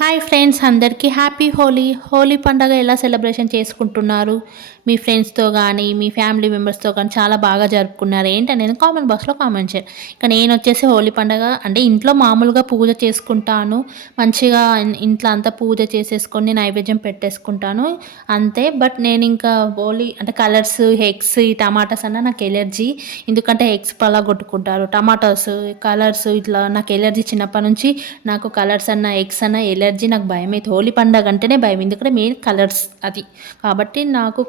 Hi friends, అందరికీ happy Holi. Holi పండగ ఎలా సెలబ్రేషన్ చేసుకుంటున్నారు? మీ ఫ్రెండ్స్‌తో గానీ, మీ ఫ్యామిలీ మెంబర్స్‌తో కానీ చాలా బాగా జరుపుకున్నారు ఏంటనేది కామెంట్ బాక్స్‌లో కామెంట్ చేయండి. ఇక నేనొచ్చేసి హోలీ పండగ అంటే ఇంట్లో మామూలుగా పూజ చేసుకుంటాను. మంచిగా ఇంట్లో అంతా పూజ చేసేసుకొని నైవేద్యం పెట్టేసుకుంటాను అంతే. బట్ నేనింకా హోలీ అంటే కలర్స్, ఎగ్స్, ఈ టమాటాస్ అన్నా నాకు ఎలర్జీ. ఎందుకంటే ఎగ్స్ పగలగొట్టుకుంటారు. టమాటాస్, కలర్స్ ఇట్లా నాకు ఎలర్జీ చిన్నప్పటి నుంచి. నాకు కలర్స్ అన్నా, ఎగ్స్ అన్నా ఎలర్జీ. నాకు భయమైతే హోలీ పండగ అంటేనే భయం. ఎందుకంటే మెయిన్ కలర్స్ అది. కాబట్టి నాకు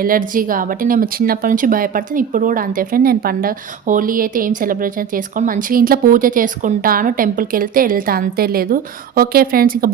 ఎలర్జీ కాబట్టి నేను చిన్నప్పటి నుంచి భయపడతాను. ఇప్పుడు కూడా అంతే ఫ్రెండ్. నేను పండగ హోలీ అయితే ఏం సెలబ్రేషన్ చేసుకోను. మంచిగా ఇంట్లో పూజ చేసుకుంటాను. టెంపుల్‌కి వెళ్తా అంతే లేదు. ఓకే ఫ్రెండ్స్, ఇంకా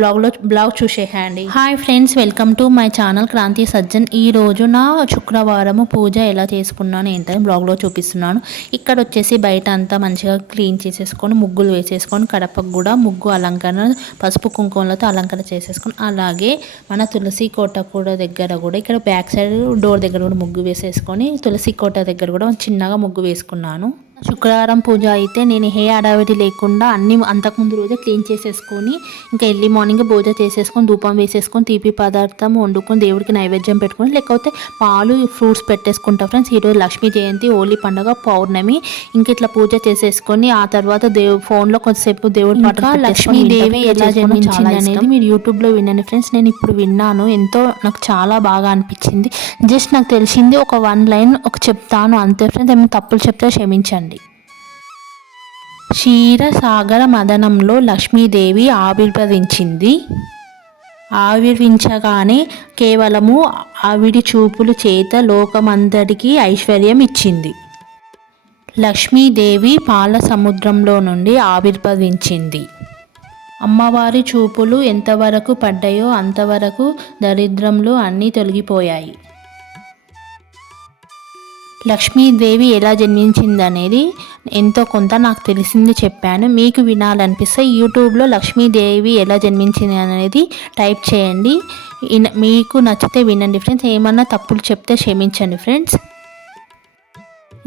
బ్లాగ్ చూసేయండి. Hi friends, welcome to my channel Kranti Sajjan. ఈరోజు నా శుక్రవారము పూజ ఎలా చేసుకున్నాను ఏంటని బ్లాగ్లో చూపిస్తున్నాను. ఇక్కడ వచ్చేసి బయట అంతా మంచిగా క్లీన్ చేసేసుకొని ముగ్గులు వేసేసుకొని కడపకు కూడా ముగ్గు అలంకరణ పసుపు కుంకుమలతో అలంకరణ చేసేసుకొని, అలాగే మన తులసి కోట కూడా దగ్గర కూడా ఇక్కడ బ్యాక్ సైడ్ డోర్ దగ్గర కూడా ముగ్గు వేసేసుకొని తులసి కోట దగ్గర కూడా చిన్నగా ముగ్గు వేసుకున్నాను. శుక్రవారం పూజ అయితే నేను ఏ హడావిడి లేకుండా అన్నీ అంతకుముందు రోజే క్లీన్ చేసేసుకొని ఇంకా ఎర్లీ మార్నింగ్ పూజ చేసేసుకొని ధూపం వేసేసుకొని తీపి పదార్థం వండుకొని దేవుడికి నైవేద్యం పెట్టుకొని లేకపోతే పాలు ఫ్రూట్స్ పెట్టేసుకుంటా ఫ్రెండ్స్. ఈరోజు లక్ష్మీ జయంతి, హోలీ పండుగ, పౌర్ణమి. ఇంక ఇట్లా పూజ చేసేసుకొని ఆ తర్వాత ఫోన్లో కొంతసేపు దేవుడి పాట లక్ష్మీదేవి ఎలా జన్మించింది అనేది మీరు యూట్యూబ్లో వినండి ఫ్రెండ్స్. నేను ఇప్పుడు విన్నాను, ఎంతో నాకు చాలా బాగా అనిపించింది. జస్ట్ నాకు తెలిసింది ఒక 1 లైన్ చెప్తాను అంతే ఫ్రెండ్స్. ఏమైనా తప్పులు చెప్తే క్షమించండి. క్షీరసాగర మదనంలో లక్ష్మీదేవి ఆవిర్భవించింది. ఆవిర్వించగానే కేవలము ఆవిడి చూపులు చేత లోకమందరికీ ఐశ్వర్యం ఇచ్చింది. లక్ష్మీదేవి పాల సముద్రంలో నుండి ఆవిర్భవించింది. అమ్మవారి చూపులు ఎంతవరకు పడ్డాయో అంతవరకు దరిద్రంలో అన్నీ తొలగిపోయాయి. లక్ష్మీదేవి ఎలా జన్మించిందనేది ఎంతో కొంత నాకు తెలిసింది చెప్పాను. మీకు వినాలనిపిస్తే యూట్యూబ్లో లక్ష్మీదేవి ఎలా జన్మించింది అనేది టైప్ చేయండి. మీకు నచ్చితే వినండి ఫ్రెండ్స్. ఏమన్నా తప్పులు చెప్తే క్షమించండి ఫ్రెండ్స్.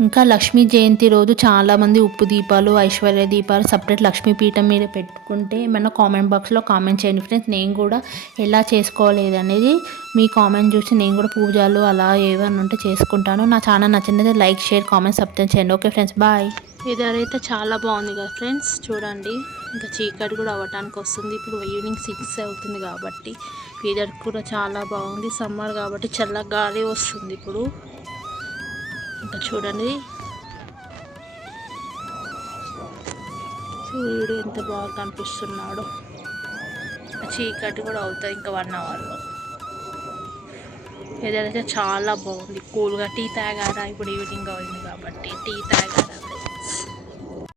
ఇంకా లక్ష్మీ జయంతి రోజు చాలామంది ఉప్పు దీపాలు, ఐశ్వర్య దీపాలు సపరేట్ లక్ష్మీపీఠం మీద పెట్టుకుంటే ఏమన్నా కామెంట్ బాక్స్లో కామెంట్ చేయండి ఫ్రెండ్స్. నేను కూడా ఎలా చేసుకోలేదు అనేది మీ కామెంట్ చూసి నేను కూడా పూజలు అలా ఏమైనా ఉంటే చేసుకుంటాను. నా ఛానల్ నచ్చినది లైక్, షేర్, కామెంట్ సబ్స్క్రైబ్ చేయండి. Okay friends, bye. వెదర్ అయితే చాలా బాగుంది కదా ఫ్రెండ్స్, చూడండి. ఇంకా చీకటి కూడా అవ్వటానికి వస్తుంది. ఇప్పుడు ఈవినింగ్ 6 అవుతుంది కాబట్టి వెదర్ కూడా చాలా బాగుంది. సమ్మర్ కాబట్టి చల్లగా గాలి వస్తుంది ఇప్పుడు. ఇంకా చూడండి సూర్యుడు ఎంత బాగా కనిపిస్తున్నాడు. చీకటి కూడా అవుతుంది ఇంకా 1 అవర్లో. ఏదైతే చాలా బాగుంది, కూల్గా. టీ తాగారా? ఇప్పుడు ఈవినింగ్ అయింది కాబట్టి టీ తాగారా?